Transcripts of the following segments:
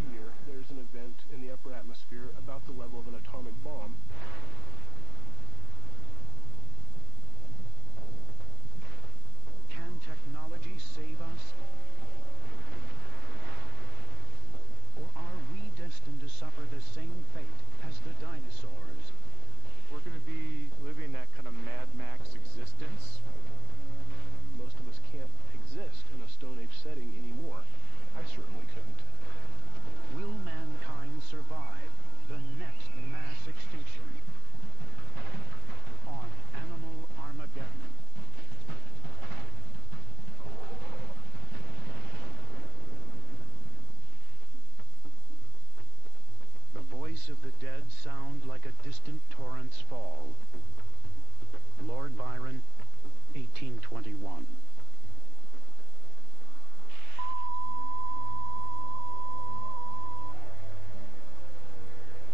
a year, there's an event in the upper atmosphere about the level of an atomic bomb. Can technology save us? Or are we destined to suffer the same fate as the dinosaurs? We're going to be living that kind of Mad Max existence. Most of us can't exist in a Stone Age setting anymore. I certainly couldn't. Will mankind survive the next mass extinction? On Animal Armageddon. The voice of the dead sound like a distant torrent's fall. Lord Byron, 1821.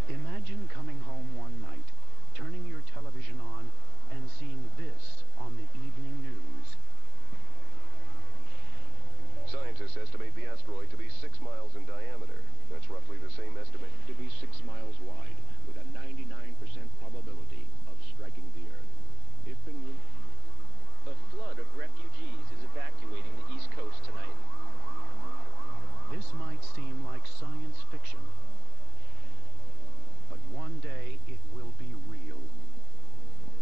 Imagine coming home one night, turning your television on, and seeing this on the evening news. Scientists estimate the asteroid to be 6 miles in diameter. That's roughly the same estimate to be 6 miles wide, with a 99% probability of striking the Earth. If en route, a flood of refugees is evacuating the East Coast tonight. This might seem like science fiction, but one day it will be real.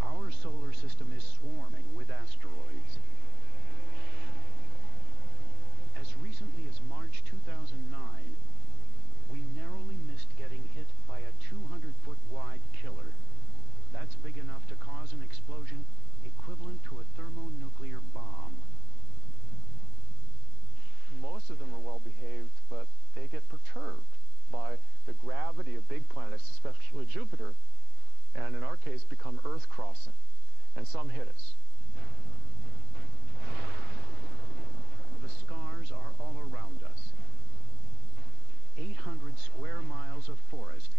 Our solar system is swarming with asteroids. As recently as March 2009, we narrowly missed getting hit by a 200-foot wide killer. That's big enough to cause an explosion equivalent to a thermonuclear bomb. Most of them are well behaved, but they get perturbed by the gravity of big planets, especially Jupiter, and in our case become Earth crossing, and some hit us. The scars are all around us. 800 square miles of forest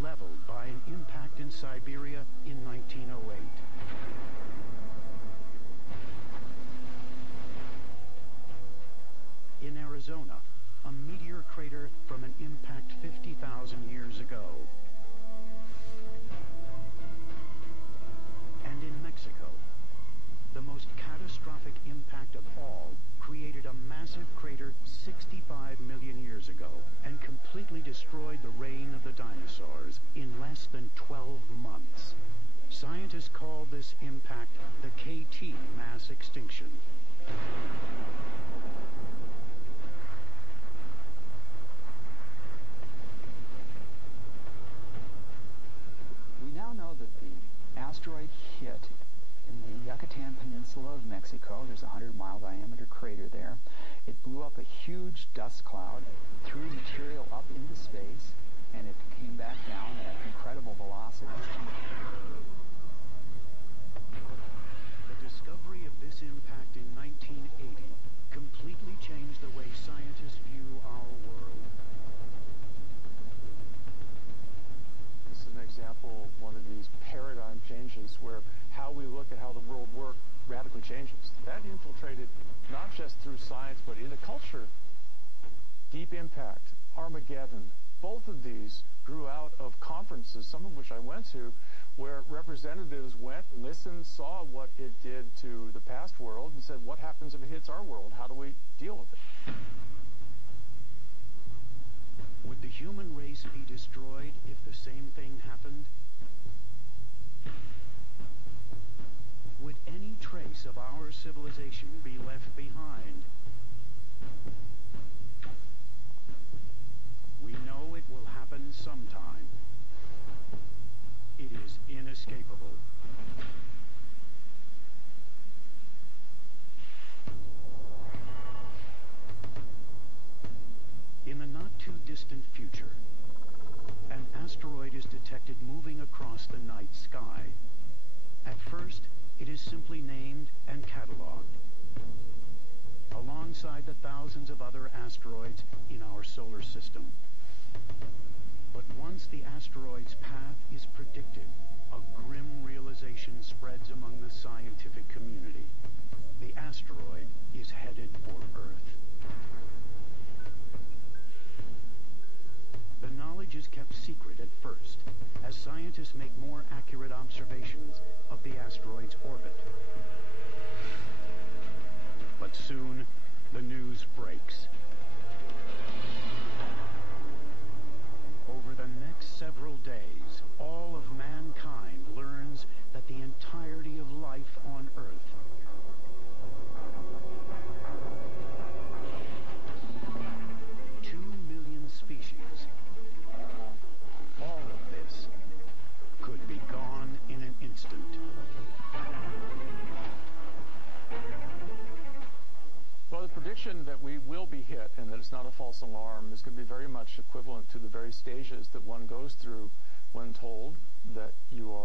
leveled by an impact in Siberia in 1908. In Arizona, a meteor crater from an impact 50,000 years ago. And in Mexico, the most catastrophic impact of all created a massive crater 65 million years ago and completely destroyed the reign of the dinosaurs in less than 12 months. Scientists call this impact the KT mass extinction. We now know that the asteroid hit in the Yucatan Peninsula of Mexico. There's a 100-mile diameter crater there. It blew up a huge dust cloud, threw material up into space, and it came back down at incredible velocity. The discovery of this impact in 1980 completely changed the way scientists view our world. This is an example of one of these paradigm changes where how we look at how the world works radically changes. That infiltrated not just through science, but into culture. Deep Impact, Armageddon, both of these grew out of conferences, some of which I went to, where representatives went, listened, saw what it did to the past world, and said, what happens if it hits our world? How do we deal with it? Would the human race be destroyed if the same thing happened? Would any trace of our civilization be left behind? We know it will happen sometime. It is inescapable. In the not-too-distant future, an asteroid is detected moving across the night sky. At first, it is simply named and cataloged, alongside the thousands of other asteroids in our solar system. But once the asteroid's path is predicted, a grim realization spreads among the scientific community. The asteroid is headed for Earth. message is kept secret at first, as scientists make more accurate observations of the asteroid's orbit. But soon, the news breaks. Over the next several days, all of mankind learns that the entirety of life on Earth, 2 million species, all of this could be gone in an instant. Well, the prediction that we will be hit and that it's not a false alarm is going to be very much equivalent to the very stages that one goes through when told that you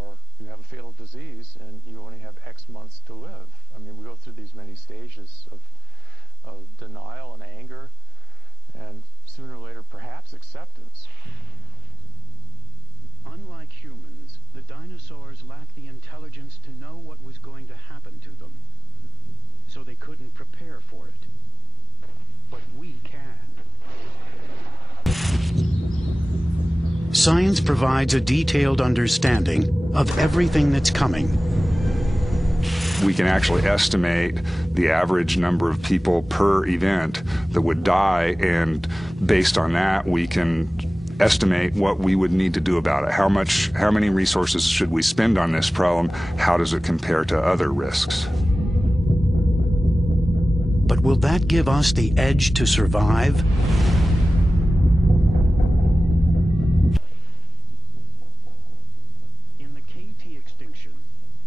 have a fatal disease and you only have X months to live. I mean, we go through these many stages of denial and anger, and sooner or later, perhaps acceptance. Unlike humans, the dinosaurs lacked the intelligence to know what was going to happen to them, so they couldn't prepare for it. But we can. Science provides a detailed understanding of everything that's coming. We can actually estimate the average number of people per event that would die, and based on that, we can estimate what we would need to do about it. How many resources should we spend on this problem? How does it compare to other risks? But will that give us the edge to survive? In the KT extinction,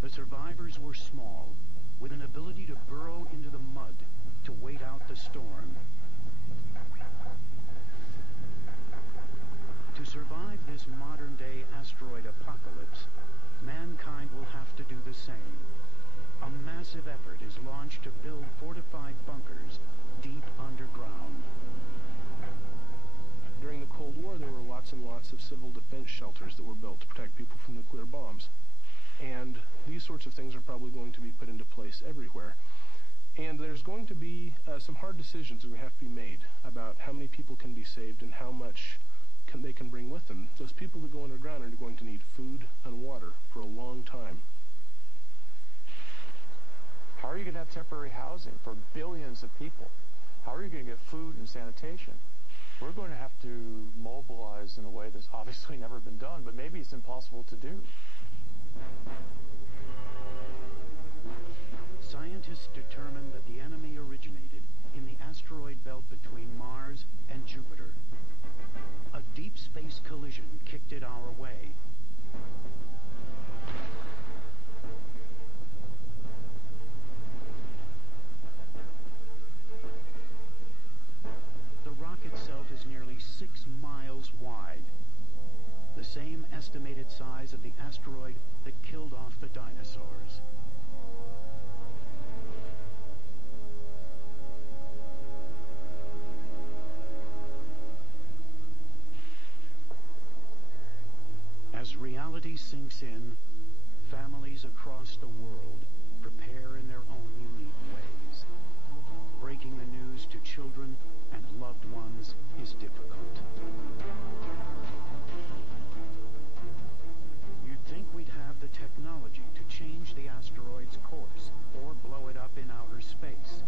the survivors were small, with an ability to burrow into the mud to wait out the storm. To survive this modern-day asteroid apocalypse, mankind will have to do the same. A massive effort is launched to build fortified bunkers deep underground. During the Cold War, there were lots and lots of civil defense shelters that were built to protect people from nuclear bombs. And these sorts of things are probably going to be put into place everywhere. And there's going to be some hard decisions that are going to have to be made about how many people can be saved and how much they can bring with them. Those people that go underground are going to need food and water for a long time. How are you going to have temporary housing for billions of people? How are you going to get food and sanitation? We're going to have to mobilize in a way that's obviously never been done, but maybe it's impossible to do. Scientists determined that the enemy originated in the asteroid belt between Mars and Jupiter. A deep space collision kicked it our way. The rock itself is nearly 6 miles wide, the same estimated size of the asteroid that killed off the dinosaurs. As reality sinks in, families across the world prepare in their own unique ways. Breaking the news to children and loved ones is difficult. You'd think we'd have the technology to change the asteroid's course or blow it up in outer space.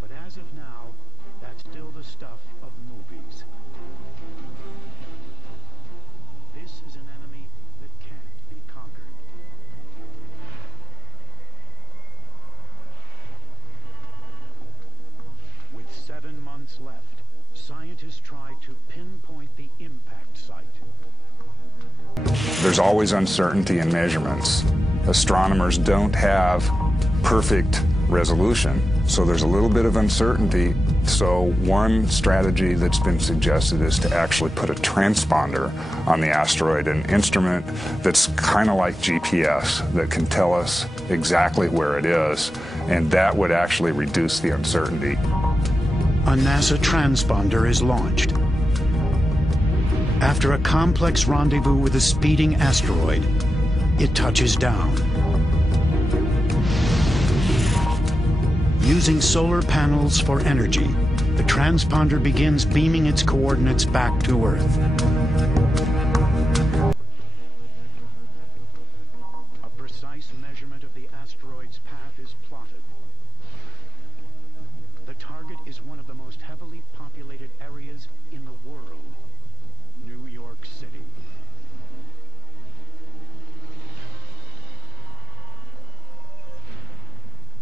But as of now, that's still the stuff of movies. This is an enemy that can't be conquered. With 7 months left, scientists try to pinpoint the impact site. There's always uncertainty in measurements. Astronomers don't have perfect resolution, so there's a little bit of uncertainty. So one strategy that's been suggested is to actually put a transponder on the asteroid, an instrument that's kind of like GPS that can tell us exactly where it is, and that would actually reduce the uncertainty. A NASA transponder is launched. After a complex rendezvous with a speeding asteroid, it touches down. Using solar panels for energy, the transponder begins beaming its coordinates back to Earth. A precise measurement of the asteroid's path is plotted. The target is one of the most heavily populated areas in the world, New York City.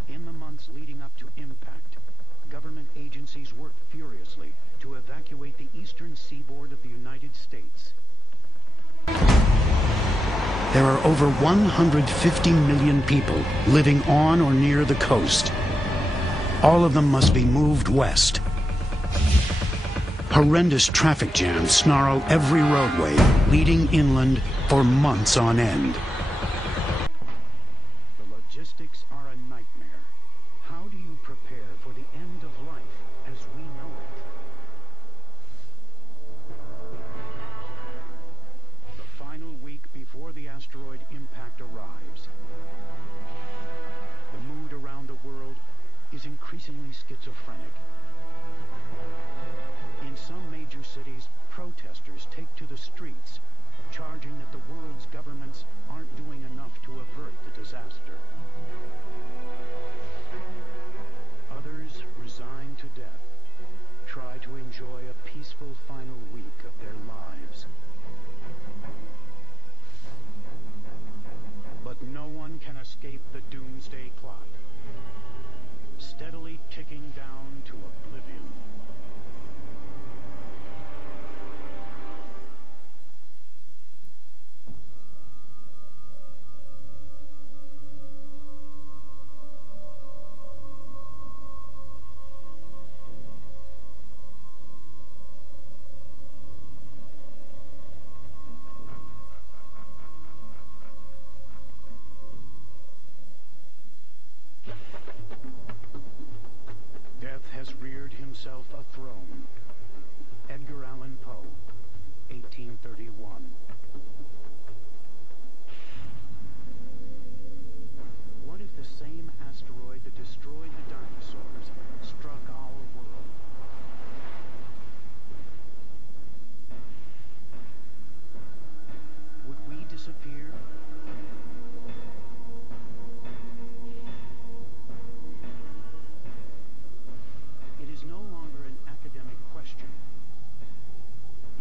In the months leading up to impact, government agencies worked furiously to evacuate the eastern seaboard of the United States. There are over 150 million people living on or near the coast. All of them must be moved west. Horrendous traffic jams snarl every roadway leading inland for months on end. The logistics are a nightmare. How do you prepare for the end of life as we know it? The final week before the asteroid impact arrives, the mood around the world is increasingly schizophrenic. In some major cities, protesters take to the streets, charging that the world's governments aren't doing enough to avert the disaster. Others, resigned to death, try to enjoy a peaceful final week of their lives. But no one can escape the doomsday clock, steadily ticking down to oblivion. Himself a throne. Edgar Allan Poe, 1831. What if the same asteroid that destroyed the dinosaurs struck our world? Would we disappear? It is no longer an academic question.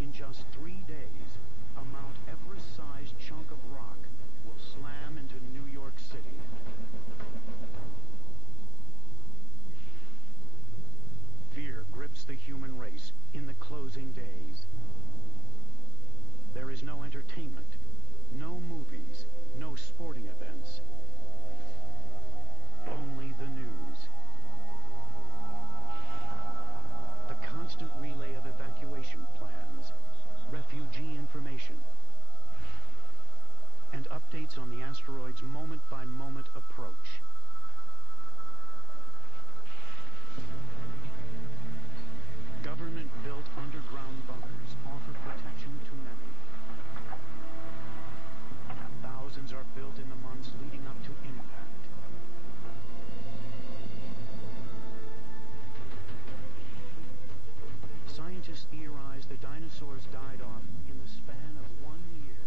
In just 3 days, a Mount Everest-sized chunk of rock will slam into New York City. Fear grips the human race in the closing days. There is no entertainment, no movies, no sporting events. Only the news. The constant relay of evacuation plans, refugee information, and updates on the asteroid's moment-by-moment approach. Government-built underground bunkers offer protection to many. Thousands are built in the months leading up to impact. Scientists theorize the dinosaurs died off in the span of 1 year.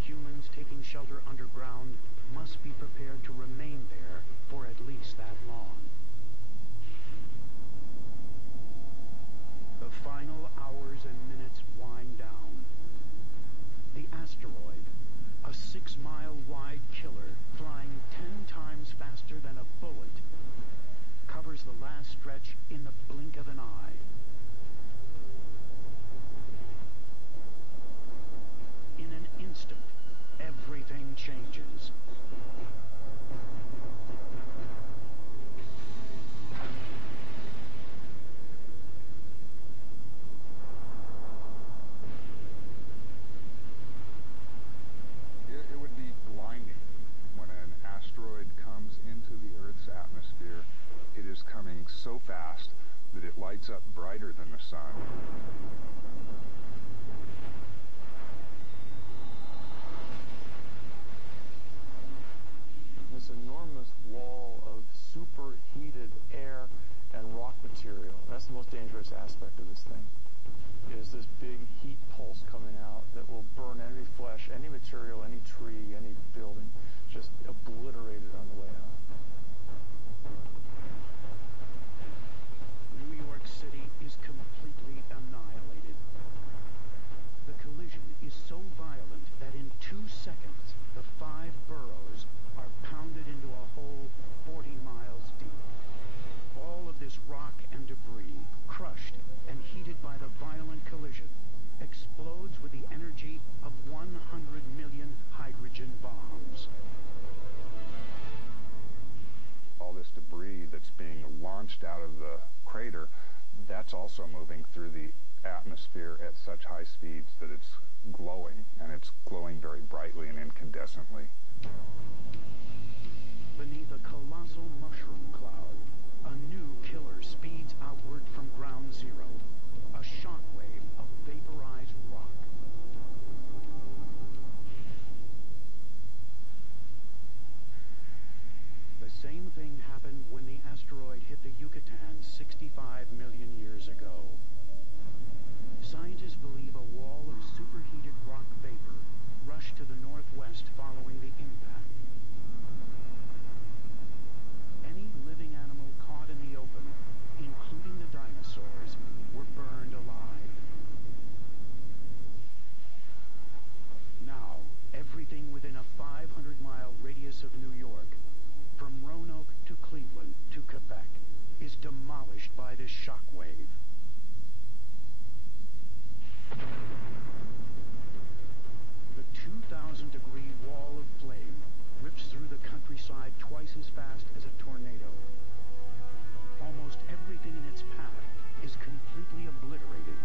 Humans taking shelter underground must be prepared to remain there for at least that long. The final hours and minutes wind down. The asteroid, a 6-mile wide killer flying 10 times faster than a bullet, covers the last stretch in the blink of an eye. In an instant, everything changes. It would be blinding when an asteroid comes into the Earth's atmosphere. It is coming so fast that it lights up brighter than the sun. This enormous wall of superheated air and rock material. That's the most dangerous aspect of this thing, is this big heat pulse coming out that will burn any flesh, any material, any tree, any building, just obliterated on the way out. New York City is completely annihilated. The collision is so violent that in 2 seconds, the 5 boroughs are pounded into a hole 40 miles deep. All of this rock and debris, crushed and heated by the violent collision, explodes with the energy of 100 million hydrogen bombs. All this debris that's being launched out of the crater, that's also moving through the atmosphere at such high speeds that it's glowing, and it's glowing very brightly and incandescently. Beneath a colossal mushroom cloud, a new killer speeds outward from ground zero, a shockwave of vaporized rock. The same thing happened when the asteroid hit the Yucatan 65 million years ago. Scientists believe a wall of superheated rock vapor rushed to the northwest following the impact. Any living animal caught in the open, including the dinosaurs, were burned alive. Now, everything within a 500-mile radius of New York, from Roanoke to Cleveland to Quebec, is demolished by this shockwave. The 2,000-degree wall of flame rips through the countryside twice as fast as a tornado. Almost everything in its path is completely obliterated.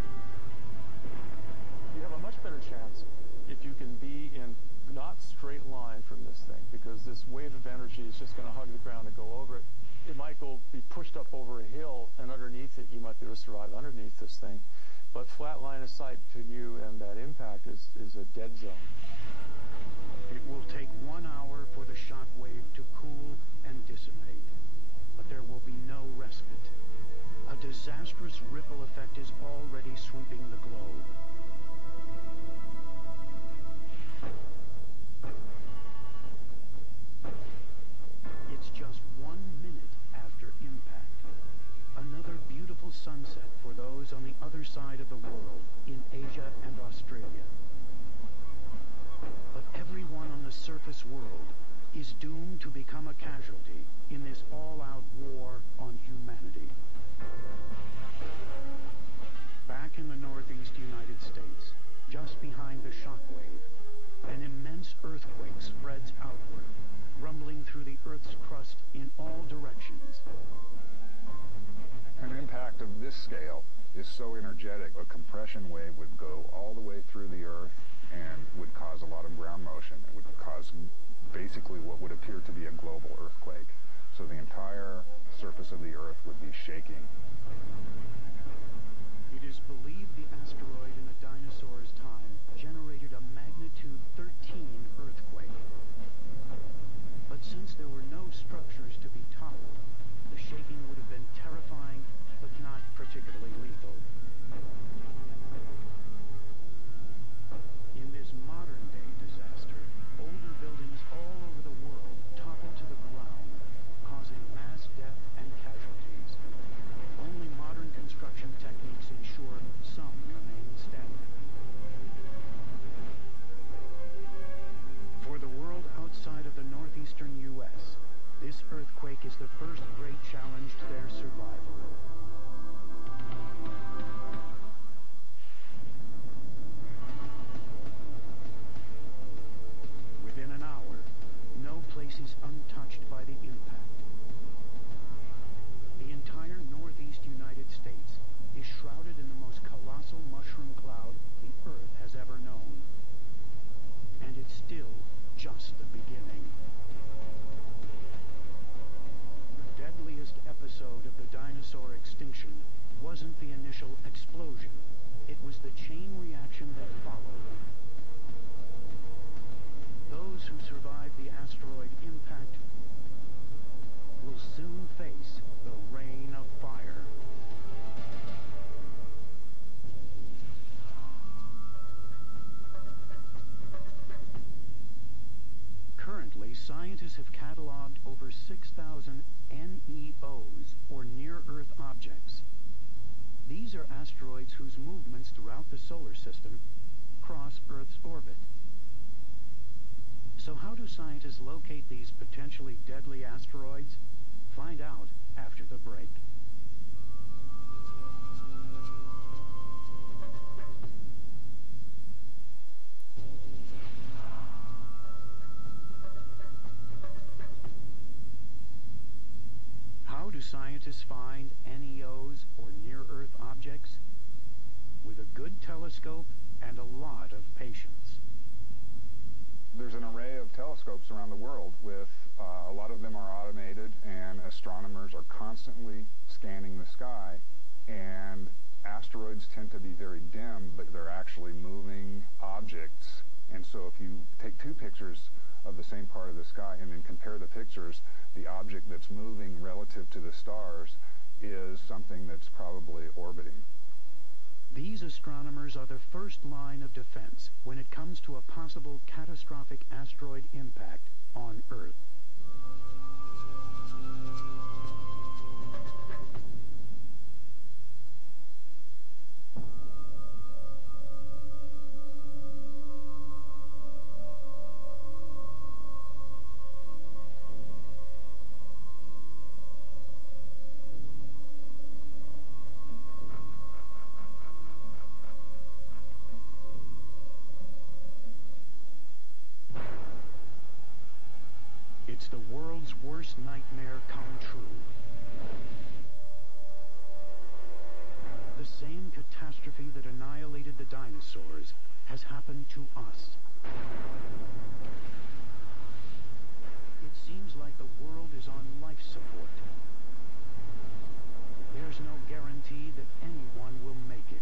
You have a much better chance if you can be in not straight line from this thing, because this wave of energy is just going to hug the ground and go over it. It might be pushed up over a hill, and underneath it you might be able to survive underneath this thing. But flat line of sight between you and that impact is a dead zone. It will take 1 hour for the shock wave to cool and dissipate, but there will be no respite. A disastrous ripple effect is already sweeping the globe. It's just 1 minute after impact. Another beautiful sunset for those on the other side of the world, in Asia and Australia. But everyone on the surface world is doomed to become a casualty in this all-out war on humanity. Back in the northeast United States, just behind the shockwave, an immense earthquake spreads outward, rumbling through the Earth's crust in all directions. An impact of this scale is so energetic, a compression wave would go all the way through the Earth and would cause a lot of ground motion. It would cause basically what would appear to be a global earthquake. So the entire surface of the Earth would be shaking. It is believed the asteroid in the dinosaurs' time generated a magnitude 13 earthquake. But since there were no structures to be toppled, the shaking would have been terrifying, but not particularly lethal. In this modern-day disaster, older buildings all over the world topple to the ground, causing mass death and casualties. Only modern construction techniques ensure some remain standing. For the world outside of the northeastern U.S., this earthquake is the first great challenge to their survival. Within an hour, no place is untouched by the impact. The entire northeast United States is shrouded in the most colossal mushroom cloud the Earth has ever known. And it's still just the beginning. The deadliest episode of the dinosaur extinction wasn't the initial explosion. It was the chain reaction that followed. Those who survived the asteroid impact will soon face the rain of fire. Currently, scientists have cataloged over 6,000 NEOs, or near-Earth objects. These are asteroids whose movements throughout the solar system cross Earth's orbit. So how do scientists locate these potentially deadly asteroids? Find out after the break. How do scientists find NEOs, or near-Earth objects? With a good telescope and a lot of patience. There's an array of telescopes around the world with a lot of them are automated, and astronomers are constantly scanning the sky, and asteroids tend to be very dim, but they're actually moving objects. And so if you take two pictures of the same part of the sky and then compare the pictures, the object that's moving relative to the stars is something that's probably orbiting. These astronomers are the first line of defense when it comes to a possible catastrophic asteroid impact on Earth. It's the world's worst nightmare come true. The same catastrophe that annihilated the dinosaurs has happened to us. It seems like the world is on life support. There's no guarantee that anyone will make it.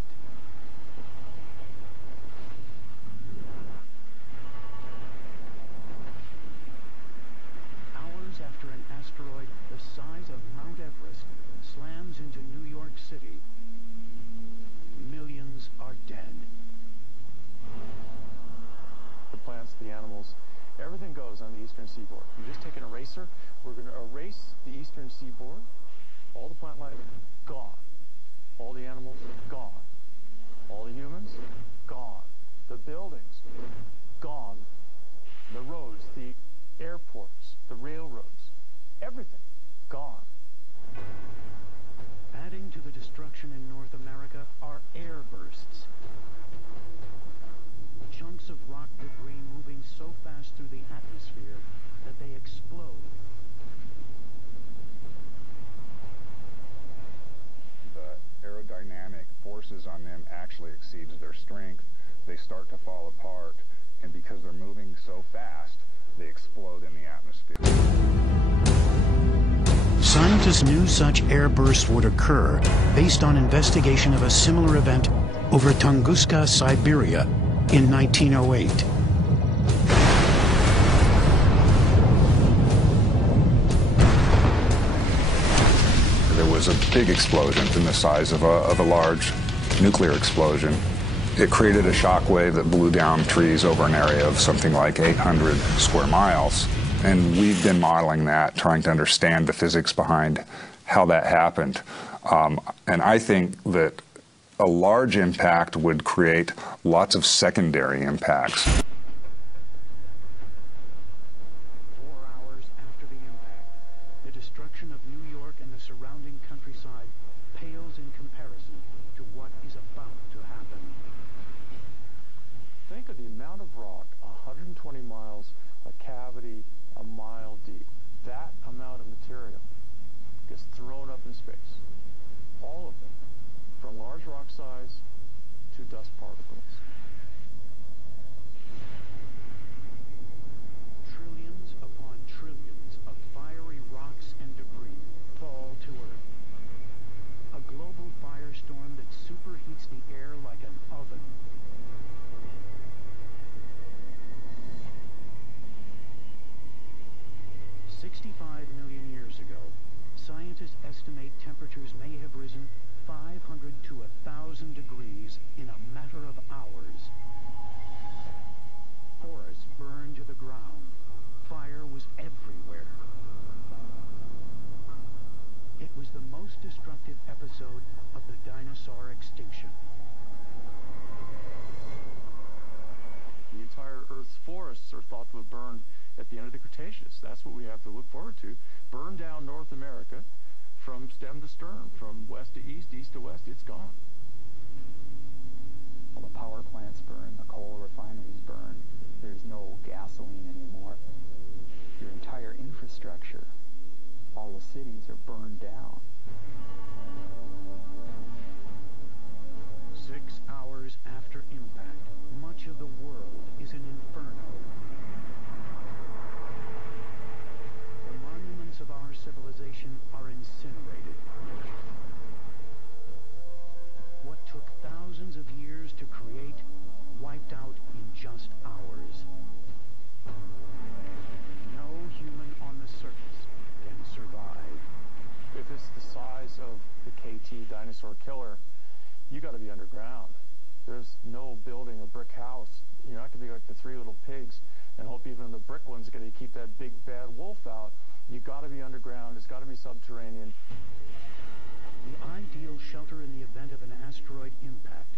After an asteroid the size of Mount Everest slams into New York City, millions are dead. The plants, the animals, everything goes on the eastern seaboard. You just take an eraser, we're going to erase the eastern seaboard. All the plant life, gone. All the animals, gone. All the humans, gone. The buildings, gone. The roads, the airports, the railroads, everything gone. Adding to the destruction in North America are air bursts. Chunks of rock debris moving so fast through the atmosphere that they explode. The aerodynamic forces on them actually exceeds their strength. They start to fall apart, and because they're moving so fast, they explode in the atmosphere. Scientists knew such air bursts would occur based on investigation of a similar event over Tunguska, Siberia in 1908. There was a big explosion in the size of a large nuclear explosion. It created a shock wave that blew down trees over an area of something like 800 square miles. And we've been modeling that, trying to understand the physics behind how that happened. And I think that a large impact would create lots of secondary impacts. 4 hours after the impact, the destruction of New York and the surrounding countryside pales in comparison to what is about to happen. Think of the amount of rock, 120 miles, a cavity, a mile deep. That amount of material gets thrown up in space. All of it, from large rock size to dust particles. Trillions upon trillions of fiery rocks and debris fall to Earth. A global firestorm that superheats the air like an oven. $65 million years ago, 1,000 degrees in a matter of hours. Forests burned to the ground. Fire was everywhere. It was the most destructive episode of the dinosaur extinction. The entire Earth's forests are thought to have burned at the end of the Cretaceous. That's what we have to look forward to. Burn down North America from stem to stern, from west to east, east to west. It's gone. All the power plants burn, the coal refineries burn. There's no gasoline anymore. Your entire infrastructure, all the cities are burned down. 6 hours after impact, much of the world is an inferno. The monuments of our civilization are incinerated. What took thousands of years to create, wiped out in just hours. No human on the surface can survive. If it's the size of the KT dinosaur killer, you got to be underground. There's no building a brick house. You're not going to be like the Three Little Pigs and hope even the brick one's going to keep that big bad wolf out. You got to be underground. It's got to be subterranean. The ideal shelter in the event of an asteroid impact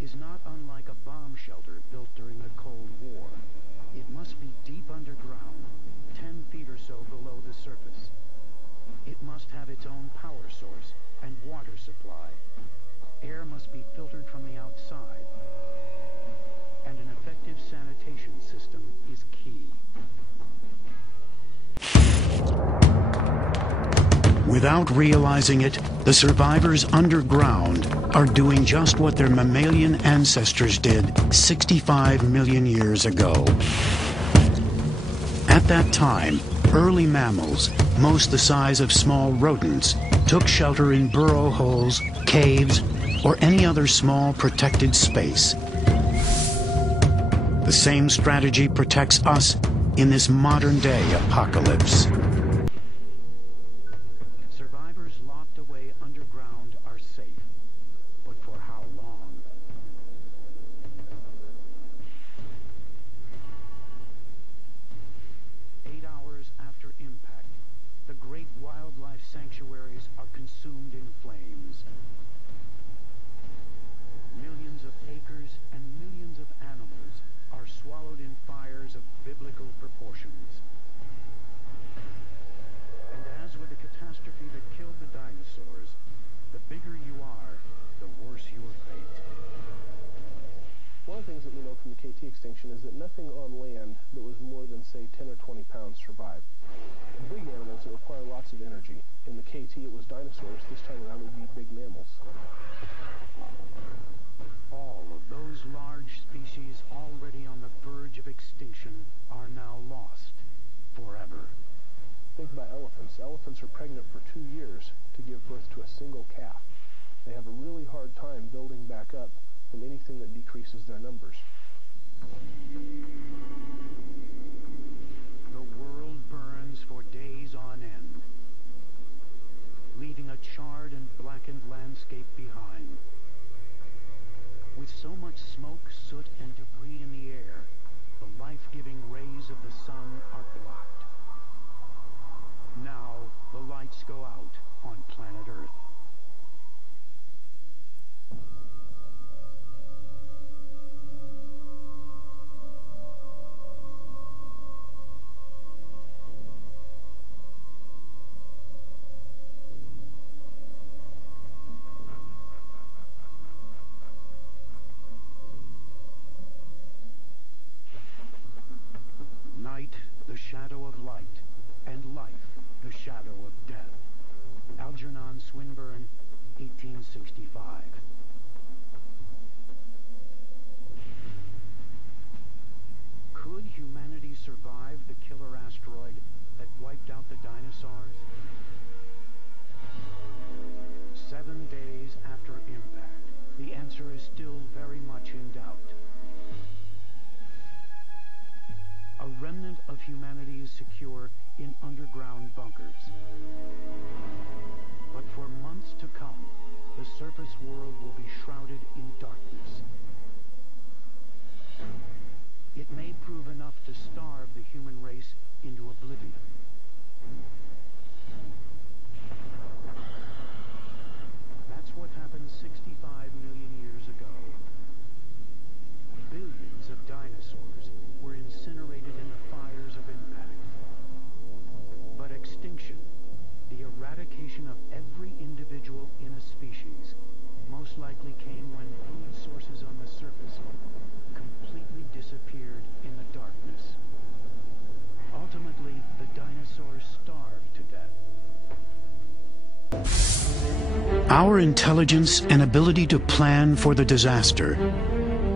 is not unlike a bomb shelter built during the Cold War. It must be deep underground, 10 feet or so below the surface. It must have its own power source and water supply. Air must be filtered from the outside. And an effective sanitation system is key. Without realizing it, the survivors underground are doing just what their mammalian ancestors did 65 million years ago. At that time, early mammals, most the size of small rodents, took shelter in burrow holes, caves, or any other small protected space. The same strategy protects us in this modern-day apocalypse. Survivors locked away underground are safe, but for how long? Eight hours after impact, the great wildlife sanctuaries are consumed in flames. Millions of acres and millions of animals are swallowed in fires of biblical proportions. And as with the catastrophe that killed the dinosaurs, the bigger you are, the worse your fate. One of the things that we know from the KT extinction is that nothing on land that was more than, say, 10 or 20 pounds survived. Big animals that require lots of energy. In the KT, it was dinosaurs. This time around, it would be big mammals. All of those large species already on the verge of extinction are now lost forever. Think about elephants. Elephants are pregnant for 2 years to give birth to a single calf. They have a really hard time building back up from anything that decreases their numbers. The world burns for days on end, leaving a charred and blackened landscape behind. With so much smoke, soot, and debris in the air, the life-giving rays of the sun are blocked. Now, the lights go out on planet Earth. Night, the shadow of light, and life, the shadow of death. Algernon Swinburne, 1865. Could humanity survive the killer asteroid that wiped out the dinosaurs? 7 days after impact, the answer is still very much in doubt. A remnant of humanity is secure in underground bunkers. But for months to come, the surface world will be shrouded in darkness. It may prove enough to starve the human race into oblivion. That's what happened 65 million years ago. Billions of dinosaurs were incinerated in the fires of impact. But extinction, the eradication of every individual in a species, most likely came when food sources on the surface completely disappeared in the darkness. Ultimately, the dinosaurs starved to death. Our intelligence and ability to plan for the disaster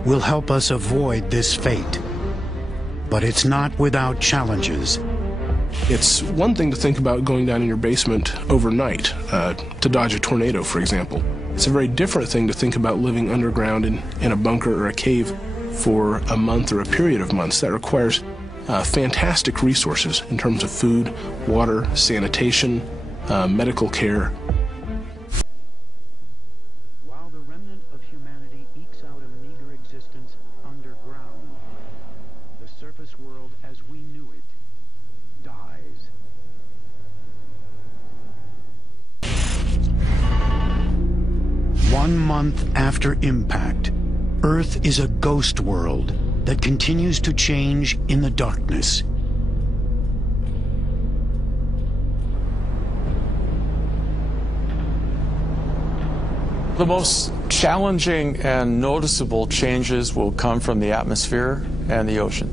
will help us avoid this fate. But it's not without challenges. It's one thing to think about going down in your basement overnight to dodge a tornado, for example. It's a very different thing to think about living underground in a bunker or a cave for a month or a period of months. That requires fantastic resources in terms of food, water, sanitation, medical care. While the remnant of humanity ekes out a meager existence underground, the surface world as we knew it dies. One month after impact, Earth is a ghost world that continues to change in the darkness. The most challenging and noticeable changes will come from the atmosphere and the ocean.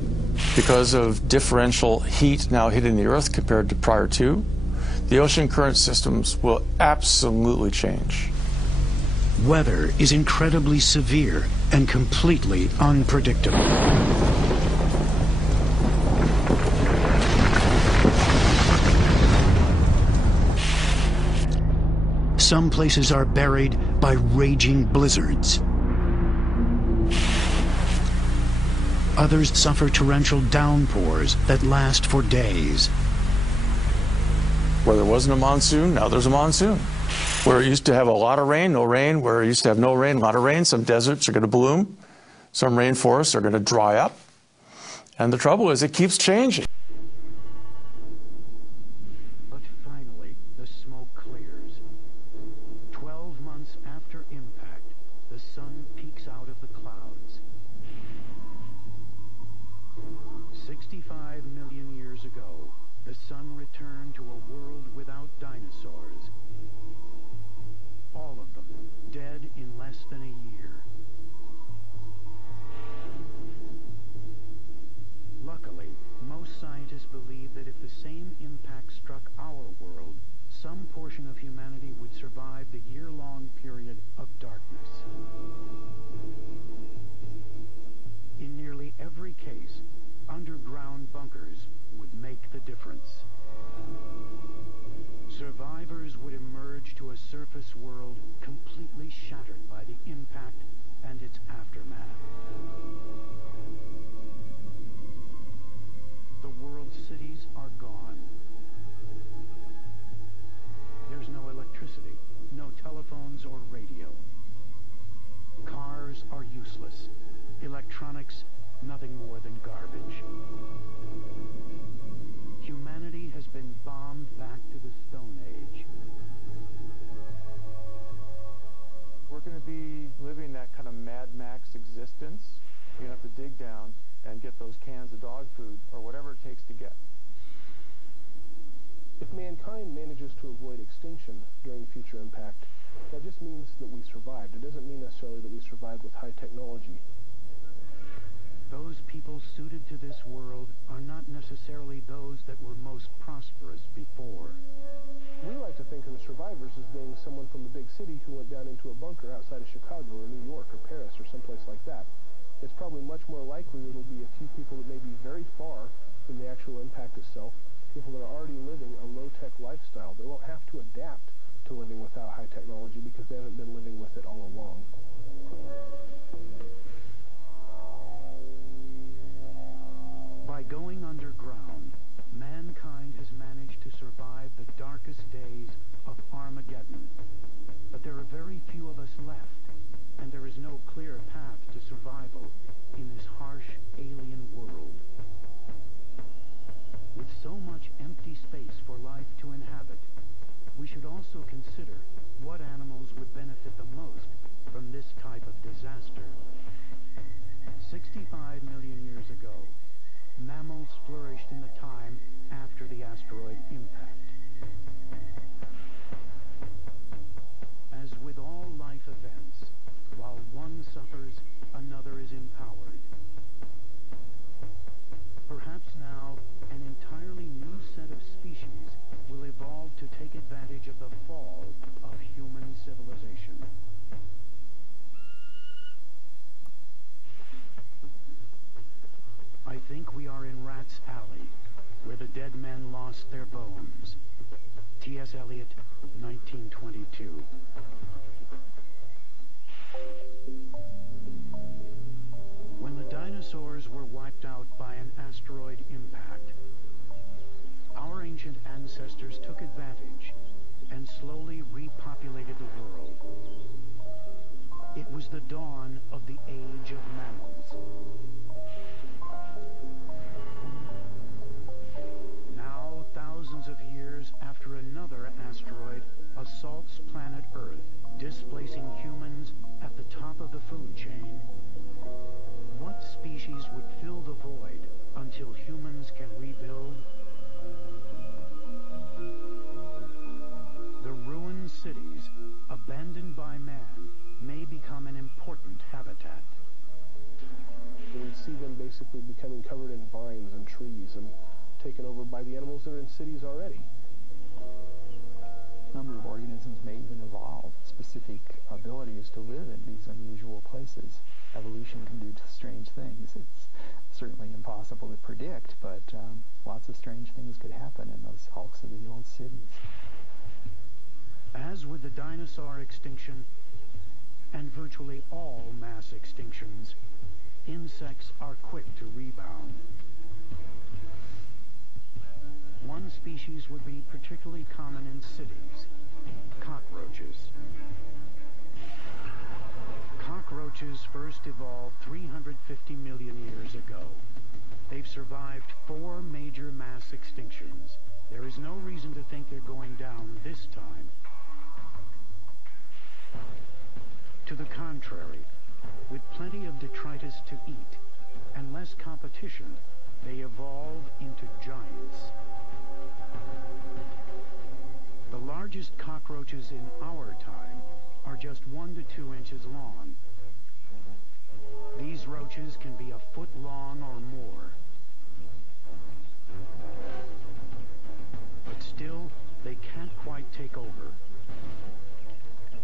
Because of differential heat now hitting the Earth compared to prior to, the ocean current systems will absolutely change. Weather is incredibly severe and completely unpredictable. Some places are buried by raging blizzards. Others suffer torrential downpours that last for days. Where there wasn't a monsoon, now there's a monsoon. Where it used to have a lot of rain, no rain. Where it used to have no rain, a lot of rain. Some deserts are going to bloom. Some rainforests are going to dry up. And the trouble is, it keeps changing. But finally, the smoke clears. 12 months after impact, the sun peeks out of the clouds. 65 million years ago, the sun returned to a world without dinosaurs. All of them dead in less than a year. Luckily, most scientists believe that if the same impact struck our world, some portion of humanity would survive the year-long period of darkness. In nearly every case, underground bunkers would make the difference. Survivors would emerge to a surface world completely shattered by the impact and its aftermath. The world's cities are gone. There's no electricity, no telephones or radio. Cars are useless. Electronics, nothing more than garbage. Humanity has been bombed back to the Stone Age. We're going to be living that kind of Mad Max existence. You're going to have to dig down and get those cans of dog food or whatever it takes to get. If mankind manages to avoid extinction during future impact, that just means that we survived. It doesn't mean necessarily that we survived with high technology. Those people suited to this world are not necessarily those that were most prosperous before. We like to think of the survivors as being someone from the big city who went down into a bunker outside of Chicago or New York or Paris or someplace like that. It's probably much more likely that it'll be a few people that may be very far from the actual impact itself, people that are already living a low-tech lifestyle. They won't have to adapt to living without high technology because they haven't been living with it all along. By going underground, mankind has managed to survive the darkest days of Armageddon. But there are very few clear path to survival in this harsh alien world. With so much empty space for life to inhabit, we should also consider what animals would benefit the most from this type of disaster. 65 million years ago, mammals flourished in the time after the asteroid impact. As with all life events, while one suffers, another is empowered. Perhaps now, an entirely new set of species will evolve to take advantage of the fall of human civilization. I think we are in Rat's Alley, where the dead men lost their bones. T.S. Eliot, 1922. When the dinosaurs were wiped out by an asteroid impact, our ancient ancestors took advantage and slowly repopulated the world. It was the dawn of the age of mammals. Now, thousands of years after another asteroid assaults planet Earth, displacing humans at the top of the food chain, what species would fill the void until humans can rebuild? The ruined cities, abandoned by man, may become an important habitat. We see them basically becoming covered in vines and trees and taken over by the animals that are in cities already. A number of organisms may even evolve specific abilities to live in these unusual places. Evolution can do strange things. It's certainly impossible to predict, but lots of strange things could happen in those hulks of the old cities. As with the dinosaur extinction, and virtually all mass extinctions, insects are quick to rebound. One species would be particularly common in cities: cockroaches. Cockroaches first evolved 350 million years ago. They've survived 4 major mass extinctions. There is no reason to think they're going down this time. To the contrary, with plenty of detritus to eat and less competition, they evolve into giants. The largest cockroaches in our time are just 1 to 2 inches long. These roaches can be a foot long or more. But still, they can't quite take over.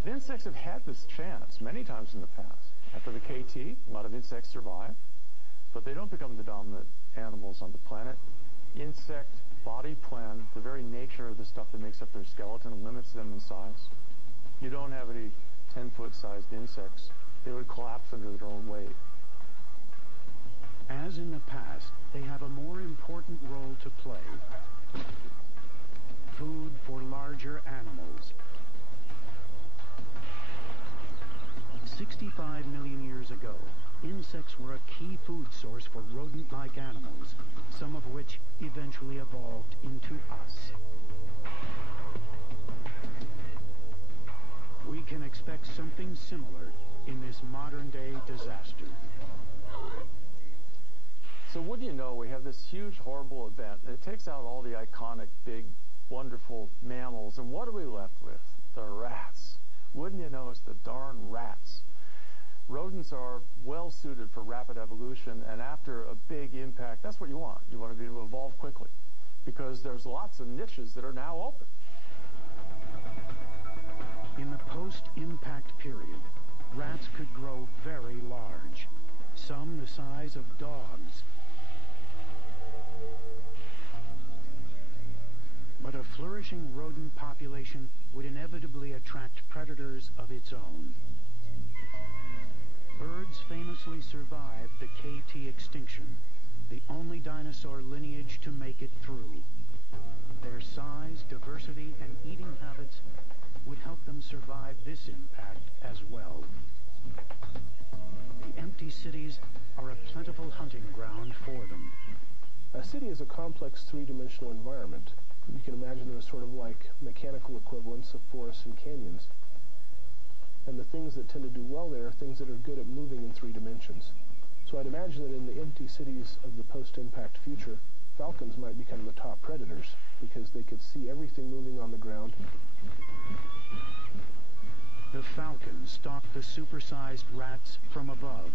The insects have had this chance many times in the past. After the KT, a lot of insects survive, but they don't become the dominant animals on the planet. Insect body plan, the very nature of the stuff that makes up their skeleton, limits them in size. You don't have any 10-foot-sized insects. They would collapse under their own weight. As in the past, they have a more important role to play. Food for larger animals. 65 million years ago, insects were a key food source for rodent-like animals, some of which eventually evolved into us. We can expect something similar in this modern-day disaster. So wouldn't you know, we have this huge, horrible event. It takes out all the iconic, big, wonderful mammals, and what are we left with? The rats. Wouldn't you know, it's the darn rats. Rodents are well suited for rapid evolution, and after a big impact, that's what you want. You want to be able to evolve quickly, because there's lots of niches that are now open. In the post-impact period, rats could grow very large, some the size of dogs. But a flourishing rodent population would inevitably attract predators of its own. Birds famously survived the KT extinction, the only dinosaur lineage to make it through. Their size, diversity, and eating habits would help them survive this impact as well. The empty cities are a plentiful hunting ground for them. A city is a complex three-dimensional environment. You can imagine them as sort of like mechanical equivalents of forests and canyons. And the things that tend to do well there are things that are good at moving in 3 dimensions. So I'd imagine that in the empty cities of the post-impact future, falcons might be kind of the top predators because they could see everything moving on the ground. The falcon stalked the supersized rats from above.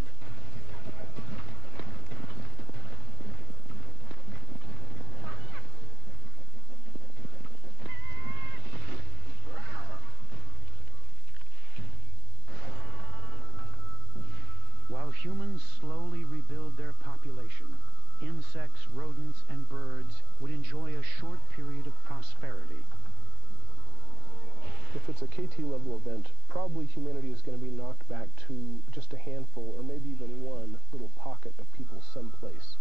While humans slowly rebuild their population, insects, rodents, and birds would enjoy a short period of prosperity. If it's a KT level event, probably humanity is going to be knocked back to just a handful or maybe even one little pocket of people someplace.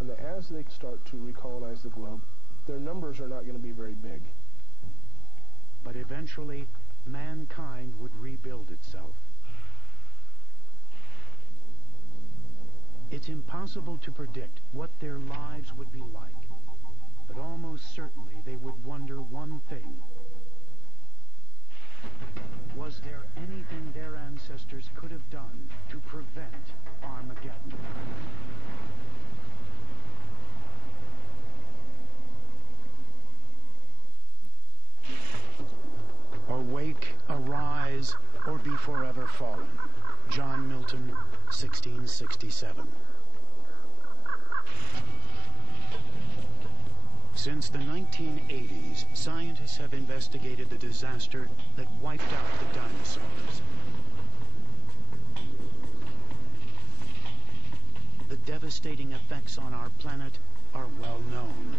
And that as they start to recolonize the globe, their numbers are not going to be very big. But eventually, mankind would rebuild itself. It's impossible to predict what their lives would be like, but almost certainly they would wonder one thing. Was there anything their ancestors could have done to prevent Armageddon? Awake, arise, or be forever fallen. John Milton, 1667. Since the 1980s, scientists have investigated the disaster that wiped out the dinosaurs. The devastating effects on our planet are well known.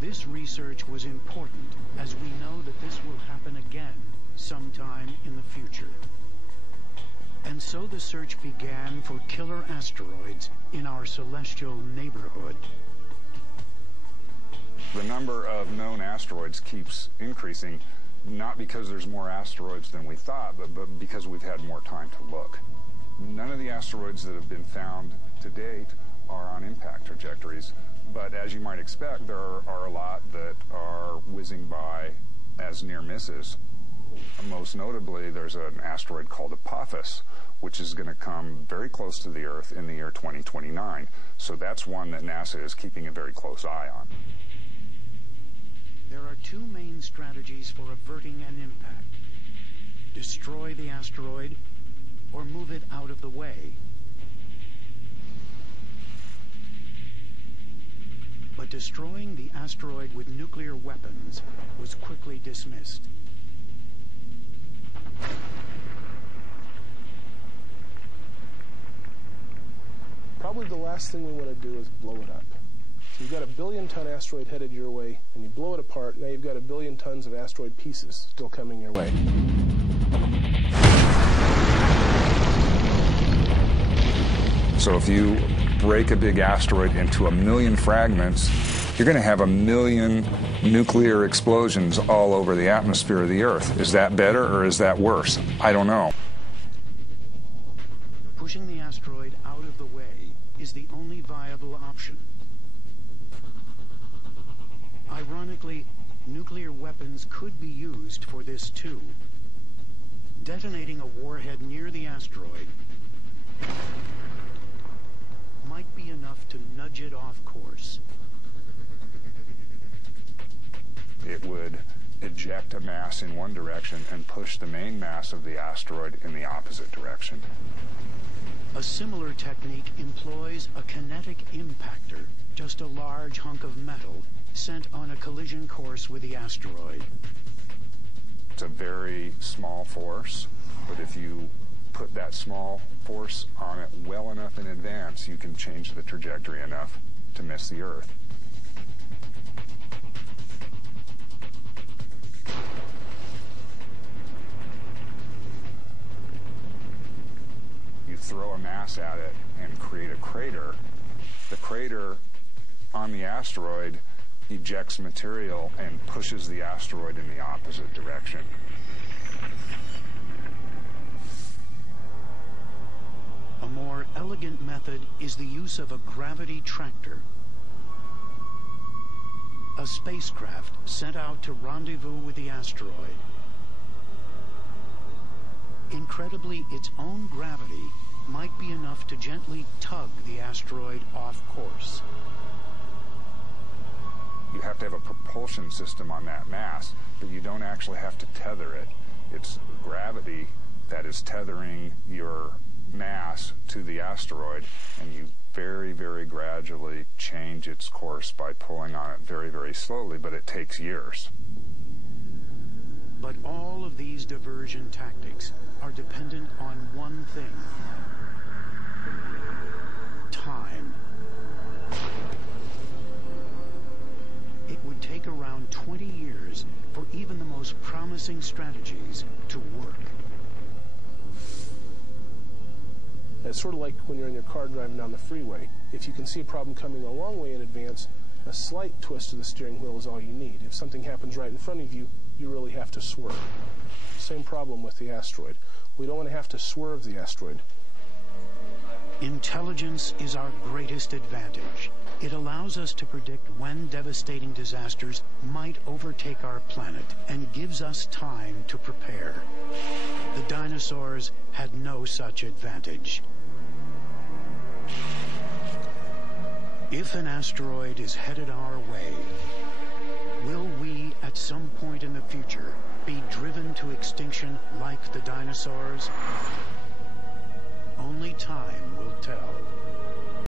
This research was important as we know that this will happen again sometime in the future. And so the search began for killer asteroids in our celestial neighborhood. The number of known asteroids keeps increasing, not because there's more asteroids than we thought, but because we've had more time to look. None of the asteroids that have been found to date are on impact trajectories, but as you might expect, there are a lot that are whizzing by as near misses. Most notably, there's an asteroid called Apophis, which is going to come very close to the Earth in the year 2029. So that's one that NASA is keeping a very close eye on. There are 2 main strategies for averting an impact. Destroy the asteroid or move it out of the way. But destroying the asteroid with nuclear weapons was quickly dismissed. Probably the last thing we want to do is blow it up. So you've got a 1 billion-ton asteroid headed your way, and you blow it apart. Now you've got 1 billion tons of asteroid pieces still coming your way. So if you break a big asteroid into 1 million fragments, you're going to have 1 million nuclear explosions all over the atmosphere of the Earth. Is that better or is that worse? I don't know. Pushing the asteroid out of the way is the only viable option. Ironically, nuclear weapons could be used for this too. Detonating a warhead near the asteroid might be enough to nudge it off course. It would eject a mass in one direction and push the main mass of the asteroid in the opposite direction. A similar technique employs a kinetic impactor, just a large hunk of metal sent on a collision course with the asteroid. It's a very small force, but if you put that small force on it well enough in advance, you can change the trajectory enough to miss the Earth. You throw a mass at it and create a crater. The crater on the asteroid ejects material and pushes the asteroid in the opposite direction. elegant method is the use of a gravity tractor. A spacecraft sent out to rendezvous with the asteroid. Incredibly, its own gravity might be enough to gently tug the asteroid off course. You have to have a propulsion system on that mass, but you don't actually have to tether it. It's gravity that is tethering your mass to the asteroid, and you very, very gradually change its course by pulling on it very, very slowly, but it takes years. But all of these diversion tactics are dependent on one thing: time. It would take around 20 years for even the most promising strategies to work. It's sort of like when you're in your car driving down the freeway. If you can see a problem coming a long way in advance, a slight twist of the steering wheel is all you need. If something happens right in front of you, you really have to swerve. Same problem with the asteroid. We don't want to have to swerve the asteroid. Intelligence is our greatest advantage. It allows us to predict when devastating disasters might overtake our planet and gives us time to prepare. The dinosaurs had no such advantage. If an asteroid is headed our way, will we, at some point in the future, be driven to extinction like the dinosaurs? Only time will tell.